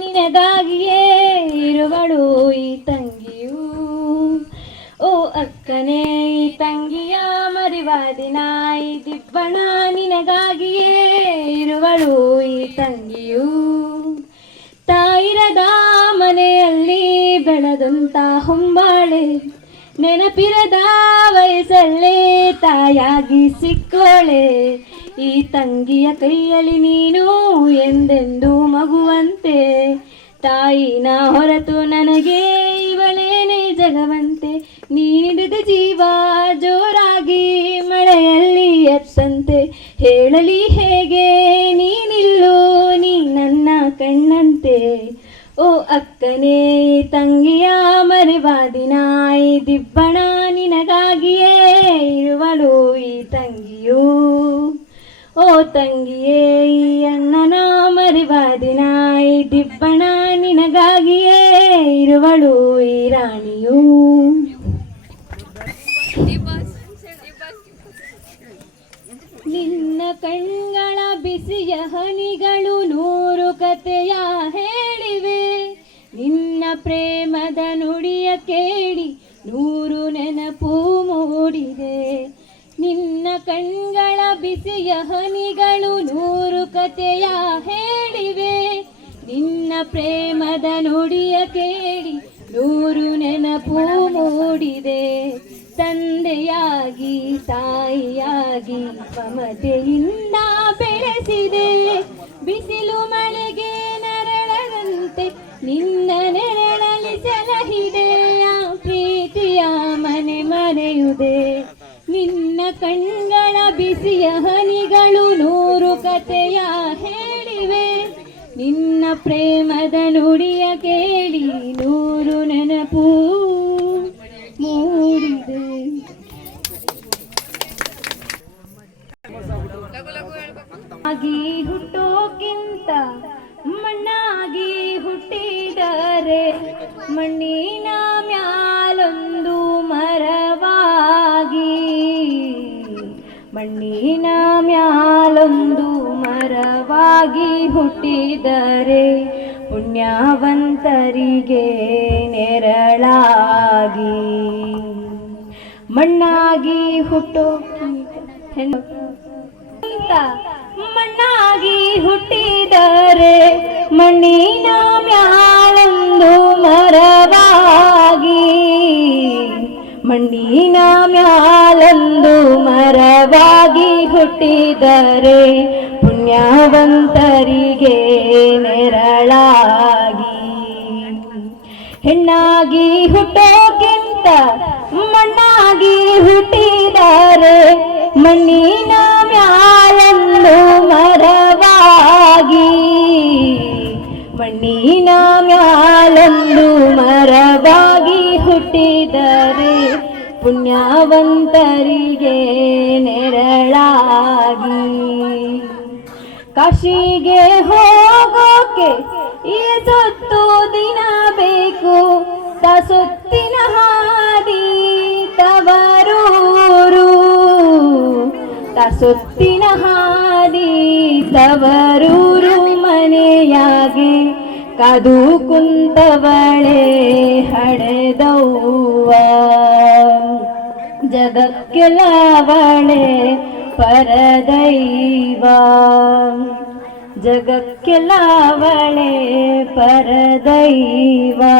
ನಿನಗಾಗಿಯೇ ಇರುವಳು ಈ ತಂಗಿಯು ಓ ಅಕ್ಕನೇ ಈ ತಂಗಿಯ ಮರಿವಾದಿನಾಯಿ ದಿಬ್ಬಣ ನಿನಗಾಗಿಯೇ ಇರುವಳು ಈ ತಂಗಿಯು ತಾಯಿರದ ಮನೆಯಲ್ಲಿ ಬೆಳೆದಂತ ಹೊಂಬಾಳೆ ನೆನಪಿರದ ವಯಸ್ಸಲ್ಲೇ ತಾಯಾಗಿ ಸಿಕ್ಕೋಳೆ ಈ ತಂಗಿಯ ಕೈಯಲ್ಲಿ ನೀನು ಎಂದೆಂದು ಮಗುವಂತೆ. ತಾಯಿನ ಹೊರತು ನನಗೆ ಇವಳೇನೆ ಜಗವಂತೆ. ನೀಡಿದ ಜೀವ ಜೋರಾಗಿ ಮಳೆಯಲ್ಲಿ ಎತ್ತಂತೆ ಹೇಳಲಿ ಹೇಗೆ ಓ ಅಕ್ಕನೇ ತಂಗಿಯ ಮರೆವಾದಿನಾಯಿ ದಿಬ್ಬಣ ನಿನಗಾಗಿಯೇ ಇರುವಳು ಈ ತಂಗಿಯು. ಓ ತಂಗಿಯೇ ಈ ಅಣ್ಣನ ಮರೆವಾದಿನಾಯಿ ದಿಬ್ಬಣ ನಿನಗಾಗಿಯೇ ಇರುವಳು ಈ ರಾಣಿಯು. ನಿನ್ನ ಕಣ್ಗಳ ಬಿಸಿಯ ಹನಿಗಳು ನೂರು ಕಥೆಯ ನಿನ್ನ ಪ್ರೇಮದ ನುಡಿಯ ಕೇಳಿ ನೂರು ನೆನಪು ಮೂಡಿದೆ. ನಿನ್ನ ಕಣ್ಗಳ ಬಿಸಿಯ ಹನಿಗಳು ನೂರು ಕಥೆಯ ಹೇಳಿವೆ. ನಿನ್ನ ಪ್ರೇಮದ ನುಡಿಯ ಕೇಳಿ ನೂರು ನೆನಪು ಮೂಡಿದೆ. ತಂದೆಯಾಗಿ, ತಾಯಿಯಾಗಿ, ಮಮತೆಯಿಂದ ನಿನ್ನ ಕಣ್ಗಳ ಬಿಸಿಯ ಹನಿಗಳು ನೂರು ಕಥೆಯ ಹೇಳಿವೆ. ನಿನ್ನ ಪ್ರೇಮದ ನುಡಿಯ ಕೇಳಿ ನೂರು ನೆನಪು ಮಣ್ಣಿನ ಮ್ಯಾಲೊಂದು ಮರವಾಗಿ ಹುಟ್ಟಿದರೆ ಪುಣ್ಯವಂತರಿಗೆ ನೆರಳಾಗಿ. ಮಣ್ಣಾಗಿ ಹುಟ್ಟೋ ಮಣ್ಣಾಗಿ ಹುಟ್ಟಿದರೆ ಮಣ್ಣಿನ ಮ್ಯಾಲೊಂದು ಮರವಾಗಿ ಮಣ್ಣಿನ ಮರವಾಗಿ ಹುಟ್ಟಿದರೆ ಪುಣ್ಯವಂತರಿಗೆ ನೆರಳಾಗಿ. ಹೆಣ್ಣಾಗಿ ಹುಟ್ಟೋಕ್ಕಿಂತ ಮಣ್ಣಾಗಿ ಹುಟ್ಟಿದರೆ ಮಣ್ಣಿನ ಪುಣ್ಯವಂತರಿಗೆ ನೆರಳಾಗಿ. ಕಾಶಿಗೆ ಹೋಗೋಕೆ ಈ ಸೊತ್ತು ದಿನ ಬೇಕು. ಸುತ್ತಿನ ಹಾದಿ ತವರೂರು. ಸುತ್ತಿನ ಹಾದಿ ತವರೂರು ಮನೆಯಾಗೆ ಕದು ಕುಂತವಳೆ ಹಡೆದವ್ವ जगत् लावणे परदयिवा जग लावणे परदैवा